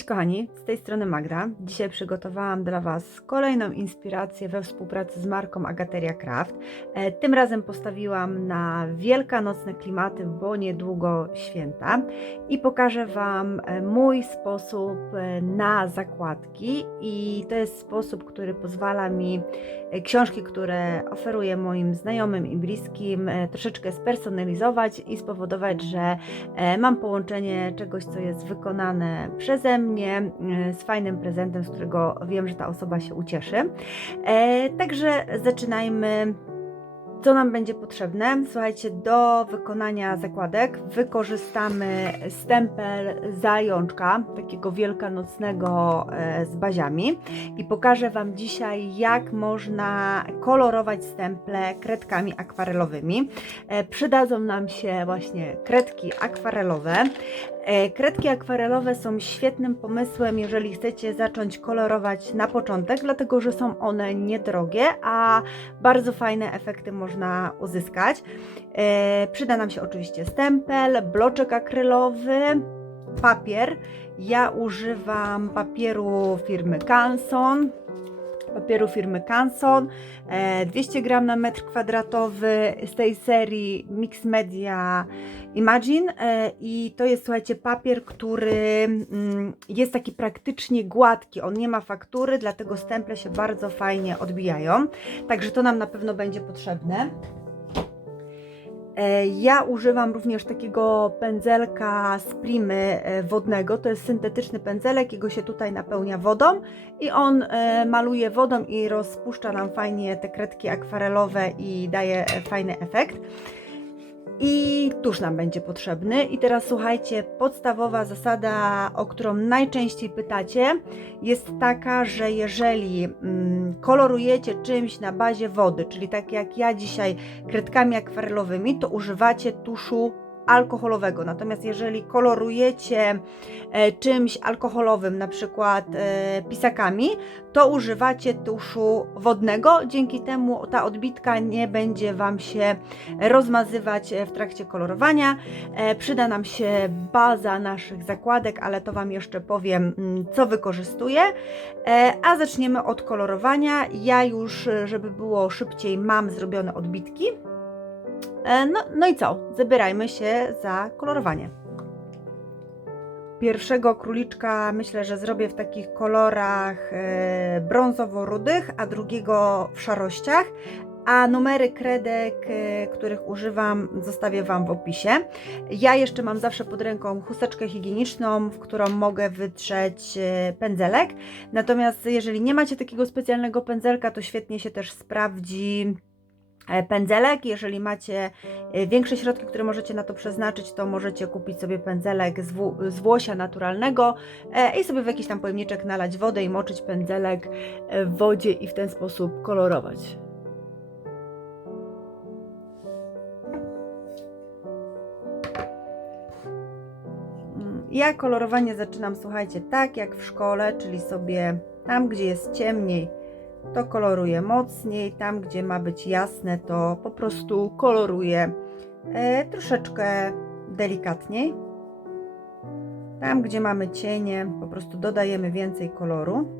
Cześć kochani, z tej strony Magda. Dzisiaj przygotowałam dla Was kolejną inspirację we współpracy z marką Agateria Craft. E, Tym razem postawiłam na wielkanocne klimaty, bo niedługo święta i pokażę Wam e, mój sposób e, na zakładki i to jest sposób, który pozwala mi książki, które oferuję moim znajomym i bliskim troszeczkę spersonalizować i spowodować, że Mam połączenie czegoś, co jest wykonane przeze mnie, e, z fajnym prezentem, z którego wiem, że ta osoba się ucieszy. E, Także zaczynajmy. Co nam będzie potrzebne? Słuchajcie, do wykonania zakładek wykorzystamy stempel zajączka, takiego wielkanocnego e, z baziami i pokażę Wam dzisiaj, jak można kolorować stemple kredkami akwarelowymi. Przydadzą nam się właśnie kredki akwarelowe. E, Kredki akwarelowe są świetnym pomysłem, jeżeli chcecie zacząć kolorować na początek, dlatego że są one niedrogie, a bardzo fajne efekty można uzyskać. E, Przyda nam się oczywiście stempel, bloczek akrylowy, papier. Ja używam papieru firmy Canson. Papieru firmy Canson, e, 200 gram na metr kwadratowy z tej serii Mix Media Imagine. E, i to jest, słuchajcie, papier, który mm, jest taki praktycznie gładki, on nie ma faktury, dlatego stemple się bardzo fajnie odbijają, także to nam na pewno będzie potrzebne. E, Ja używam również takiego pędzelka z primy e, wodnego. To jest syntetyczny pędzelek, jego się tutaj napełnia wodą i on e, maluje wodą i rozpuszcza nam fajnie te kredki akwarelowe i daje fajny efekt. I tusz nam będzie potrzebny. I teraz słuchajcie, podstawowa zasada, o którą najczęściej pytacie, jest taka, że jeżeli mm, kolorujecie czymś na bazie wody, czyli tak jak ja dzisiaj kredkami akwarelowymi, to używacie tuszu alkoholowego. Natomiast jeżeli kolorujecie e, czymś alkoholowym, na przykład e, pisakami, to używacie tuszu wodnego. Dzięki temu ta odbitka nie będzie Wam się rozmazywać e, w trakcie kolorowania. Przyda nam się baza naszych zakładek, ale to Wam jeszcze powiem, mm, co wykorzystuję. A zaczniemy od kolorowania. Ja już, żeby było szybciej, mam zrobione odbitki. E, No, no i co? Zabierajmy się za kolorowanie. Pierwszego króliczka myślę, że zrobię w takich kolorach e, brązowo-rudych, a drugiego w szarościach. A numery kredek, e, których używam, zostawię Wam w opisie. Ja jeszcze mam zawsze pod ręką chusteczkę higieniczną, w którą mogę wytrzeć pędzelek. Natomiast jeżeli nie macie takiego specjalnego pędzelka, to świetnie się też sprawdzi pędzelek. Jeżeli macie e, większe środki, które możecie na to przeznaczyć, to możecie kupić sobie pędzelek z, z włosia naturalnego e, i sobie w jakiś tam pojemniczek nalać wodę i moczyć pędzelek e, w wodzie i w ten sposób kolorować. Mm, Ja kolorowanie zaczynam, słuchajcie, tak jak w szkole, czyli sobie tam, gdzie jest ciemniej, to koloruję mocniej, tam gdzie ma być jasne, to po prostu koloruję e, troszeczkę delikatniej. Tam, gdzie mamy cienie, po prostu dodajemy więcej koloru.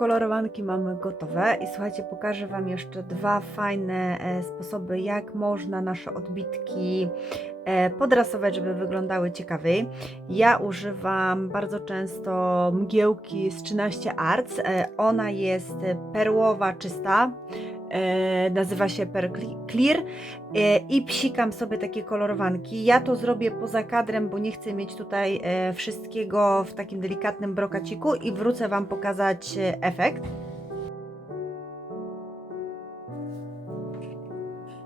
Kolorowanki mamy gotowe i słuchajcie, pokażę Wam jeszcze dwa fajne e, sposoby, jak można nasze odbitki e, podrasować, żeby wyglądały ciekawiej. Ja używam bardzo często mgiełki z 13 Arts. E, ona jest perłowa, czysta. E, nazywa się Per Clear e, i psikam sobie takie kolorowanki. Ja to zrobię poza kadrem, bo nie chcę mieć tutaj e, wszystkiego w takim delikatnym brokaciku i wrócę Wam pokazać efekt.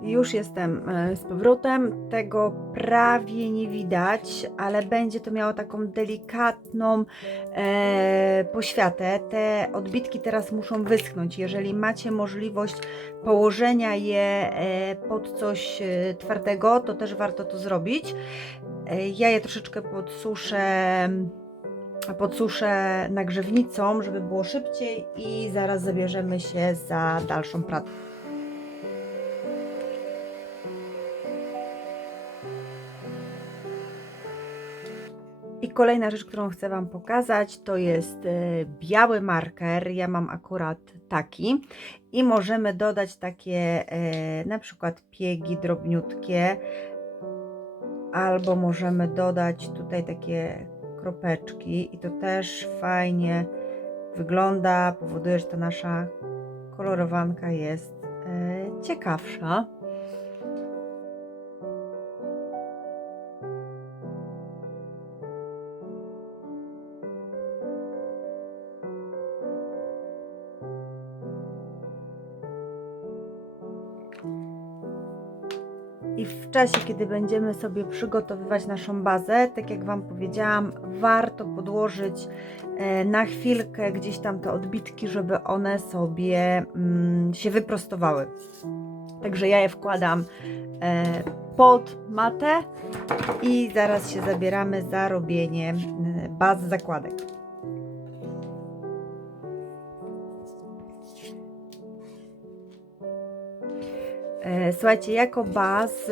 Już jestem e, z powrotem. Tego prawie nie widać, ale będzie to miało taką delikatną e, poświatę. Te odbitki teraz muszą wyschnąć. Jeżeli macie możliwość położenia je e, pod coś e, twardego, to też warto to zrobić. Ja je troszeczkę podsuszę podsuszę nagrzewnicą, żeby było szybciej i zaraz zabierzemy się za dalszą pracę. I kolejna rzecz, którą chcę Wam pokazać, to jest e, biały marker. Ja mam akurat taki i możemy dodać takie e, na przykład piegi drobniutkie, albo możemy dodać tutaj takie kropeczki i to też fajnie wygląda, powoduje, że ta nasza kolorowanka jest e, ciekawsza. W czasie, kiedy będziemy sobie przygotowywać naszą bazę, tak jak Wam powiedziałam, warto podłożyć e, na chwilkę gdzieś tam te odbitki, żeby one sobie mm, się wyprostowały. Także ja je wkładam e, pod matę i zaraz się zabieramy za robienie e, baz zakładek. Słuchajcie, jako baz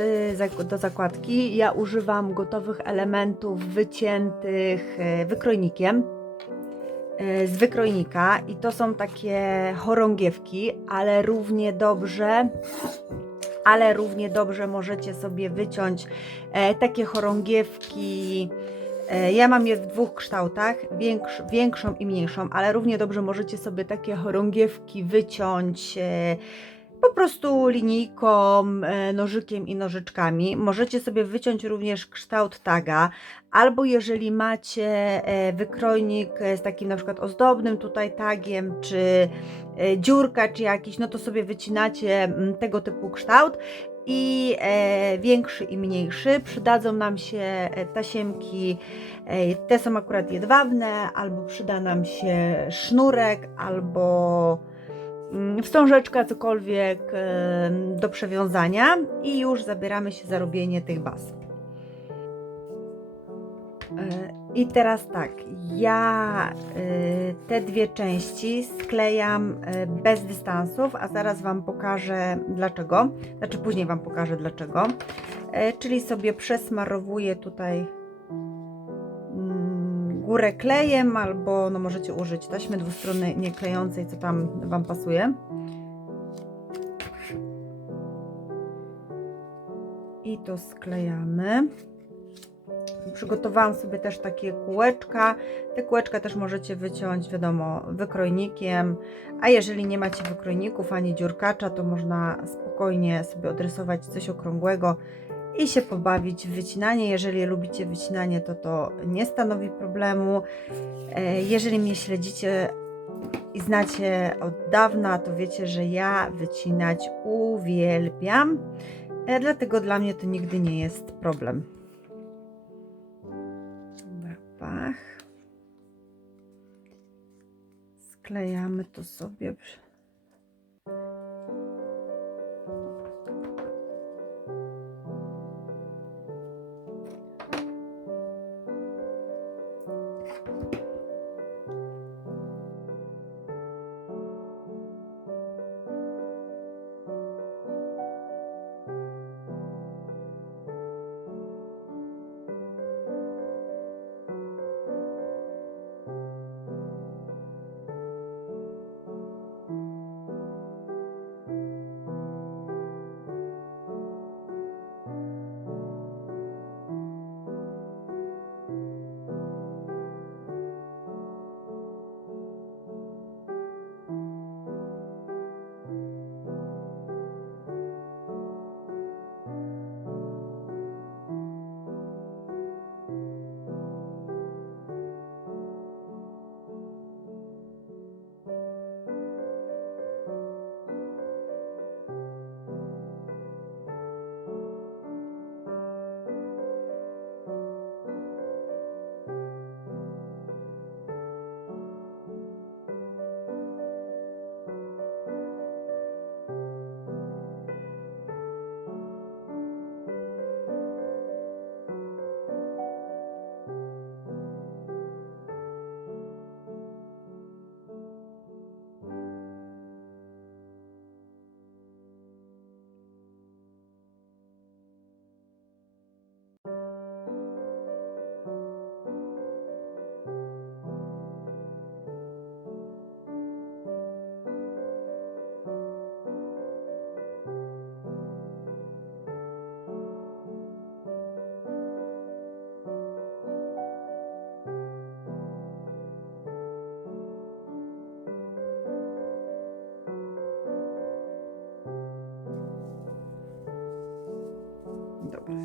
y, do zakładki ja używam gotowych elementów wyciętych e, wykrojnikiem e, z wykrojnika i to są takie chorągiewki, ale równie dobrze ale równie dobrze możecie sobie wyciąć e, takie chorągiewki. E, ja mam je w dwóch kształtach, większ, większą i mniejszą, ale równie dobrze możecie sobie takie chorągiewki wyciąć e, po prostu linijką, e, nożykiem i nożyczkami. Możecie sobie wyciąć również kształt taga, albo jeżeli macie e, wykrojnik e, z takim na przykład ozdobnym tutaj tagiem, czy dziurka, czy jakiś, no to sobie wycinacie mm, tego typu kształt i e, większy i mniejszy. Przydadzą nam się tasiemki, e, te są akurat jedwabne, albo przyda nam się sznurek, albo wstążeczka, cokolwiek do przewiązania i już zabieramy się za robienie tych baz. E, I teraz tak, ja e, te dwie części sklejam e, bez dystansów, a zaraz Wam pokażę dlaczego. Znaczy później Wam pokażę dlaczego. Czyli sobie przesmarowuję tutaj mm, górę klejem, albo no możecie użyć taśmy dwustronnej nieklejącej, co tam Wam pasuje. I to sklejamy. Przygotowałam sobie też takie kółeczka. Te kółeczka też możecie wyciąć, wiadomo, wykrojnikiem. A jeżeli nie macie wykrojników ani dziurkacza, to można spokojnie sobie odrysować coś okrągłego i się pobawić w wycinanie. Jeżeli lubicie wycinanie, to to nie stanowi problemu. E, Jeżeli mnie śledzicie i znacie od dawna, to wiecie, że ja wycinać uwielbiam. E, Dlatego dla mnie to nigdy nie jest problem. Pach. Sklejamy to sobie.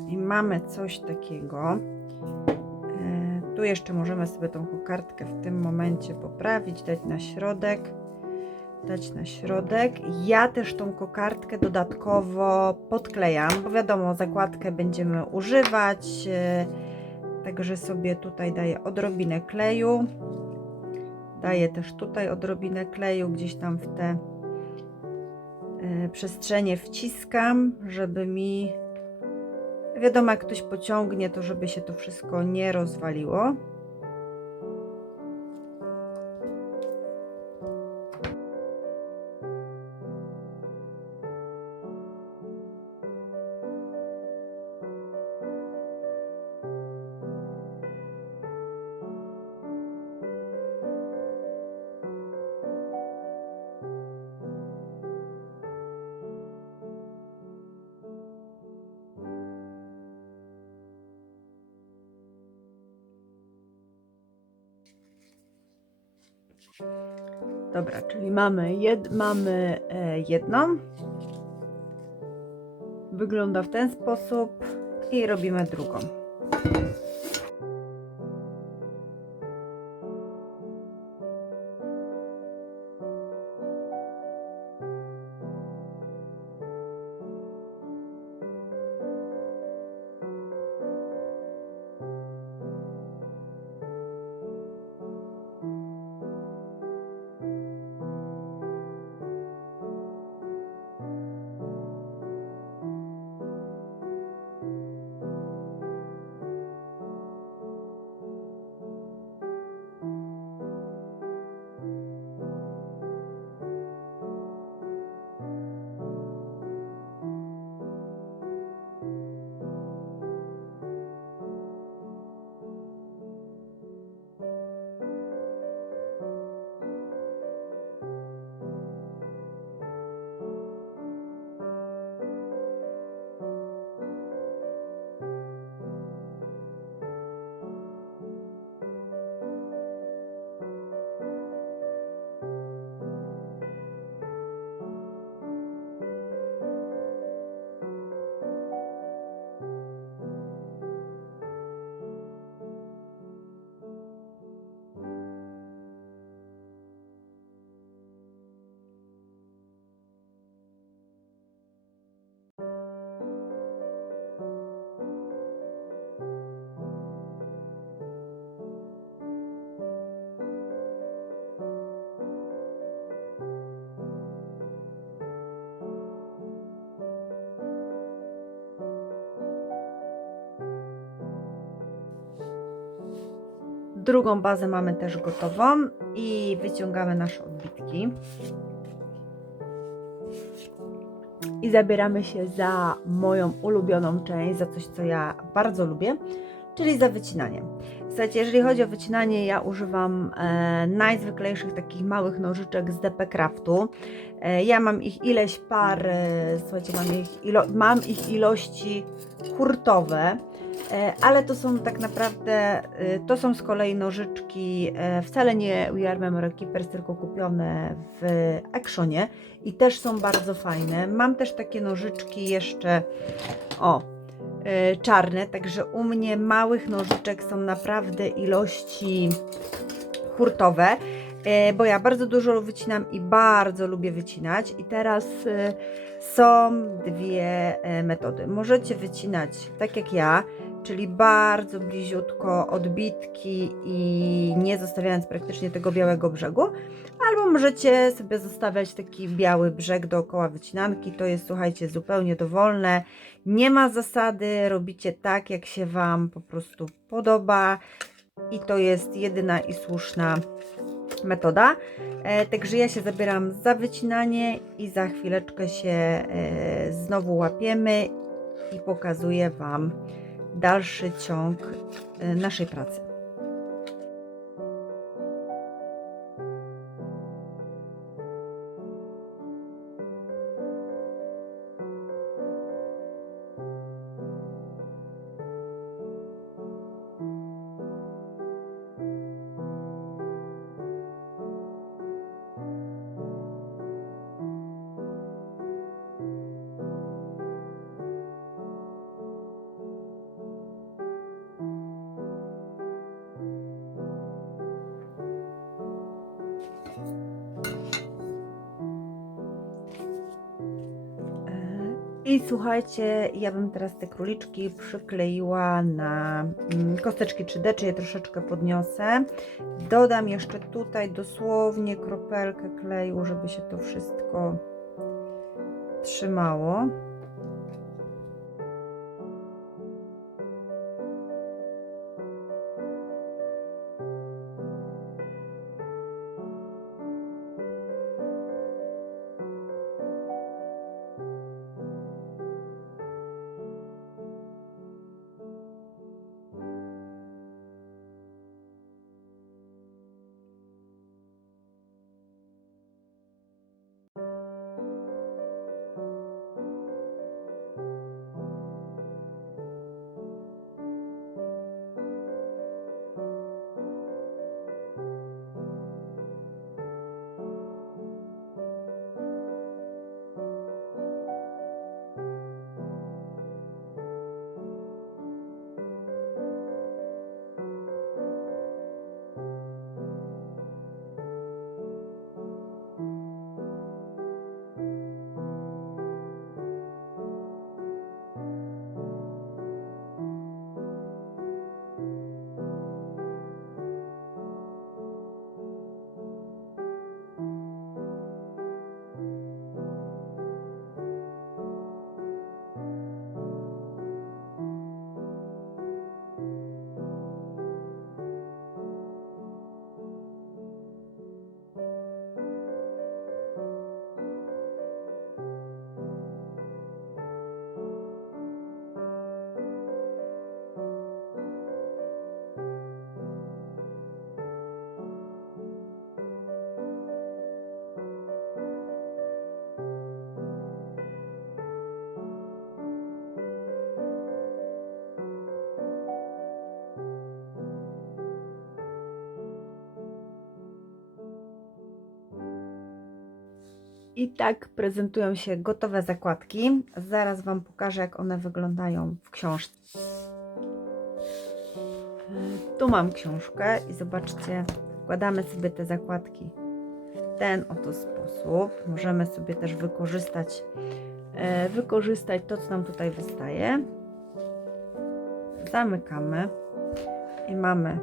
I mamy coś takiego. E, tu jeszcze możemy sobie tą kokardkę w tym momencie poprawić, dać na środek. Dać na środek. Ja też tą kokardkę dodatkowo podklejam, bo wiadomo, zakładkę będziemy używać. e, Także sobie tutaj daję odrobinę kleju. Daję też tutaj odrobinę kleju, gdzieś tam w te e, przestrzenie wciskam, żeby mi wiadomo, jak ktoś pociągnie, to żeby się to wszystko nie rozwaliło. Dobra, czyli mamy, jed, mamy e, jedną. Wygląda w ten sposób i robimy drugą. Drugą bazę mamy też gotową i wyciągamy nasze odbitki. I zabieramy się za moją ulubioną część, za coś, co ja bardzo lubię, czyli za wycinanie. Słuchajcie, jeżeli chodzi o wycinanie, ja używam e, najzwyklejszych takich małych nożyczek z DP Craftu. E, ja mam ich ileś par, e, słuchajcie, mam ich, ilo, mam ich ilości hurtowe. E, ale to są tak naprawdę, e, to są z kolei nożyczki e, wcale nie We Memory Keepers, tylko kupione w Actionie i też są bardzo fajne. Mam też takie nożyczki jeszcze, o, czarne, także u mnie małych nożyczek są naprawdę ilości hurtowe, e, bo ja bardzo dużo wycinam i bardzo lubię wycinać i teraz e, są dwie e, metody. Możecie wycinać tak jak ja, czyli bardzo bliziutko odbitki i nie zostawiając praktycznie tego białego brzegu, albo możecie sobie zostawiać taki biały brzeg dookoła wycinanki. To jest, słuchajcie, zupełnie dowolne. Nie ma zasady, robicie tak, jak się Wam po prostu podoba i to jest jedyna i słuszna metoda. E, także ja się zabieram za wycinanie i za chwileczkę się e, znowu łapiemy i pokazuję Wam dalszy ciąg e, naszej pracy. I słuchajcie, ja bym teraz te króliczki przykleiła na mm, kosteczki 3D, czy je troszeczkę podniosę. Dodam jeszcze tutaj dosłownie kropelkę kleju, żeby się to wszystko trzymało. I tak prezentują się gotowe zakładki. Zaraz Wam pokażę, jak one wyglądają w książce. Tu mam książkę i zobaczcie, wkładamy sobie te zakładki w ten oto sposób. Możemy sobie też wykorzystać, e, wykorzystać to, co nam tutaj wystaje. Zamykamy i mamy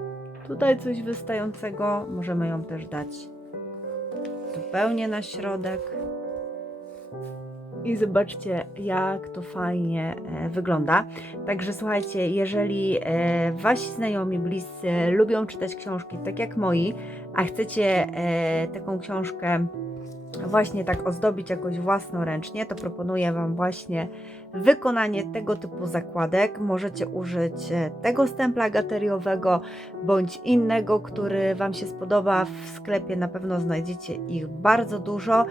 tutaj coś wystającego. Możemy ją też dać zupełnie na środek. I zobaczcie, jak to fajnie e, wygląda. Także słuchajcie, jeżeli e, wasi znajomi, bliscy lubią czytać książki, tak jak moi, a chcecie e, taką książkę właśnie tak ozdobić jakoś własnoręcznie, to proponuję Wam właśnie wykonanie tego typu zakładek. Możecie użyć tego stempla gateriowego bądź innego, który Wam się spodoba. W sklepie na pewno znajdziecie ich bardzo dużo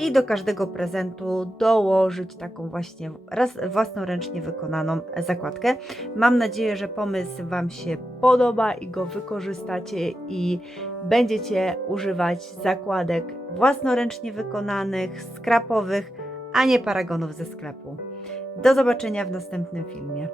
i do każdego prezentu dołożyć taką właśnie raz własnoręcznie wykonaną zakładkę. Mam nadzieję, że pomysł Wam się podoba i go wykorzystacie i będziecie używać zakładek własnoręcznie wykonanych, skrapowych, a nie paragonów ze sklepu. Do zobaczenia w następnym filmie.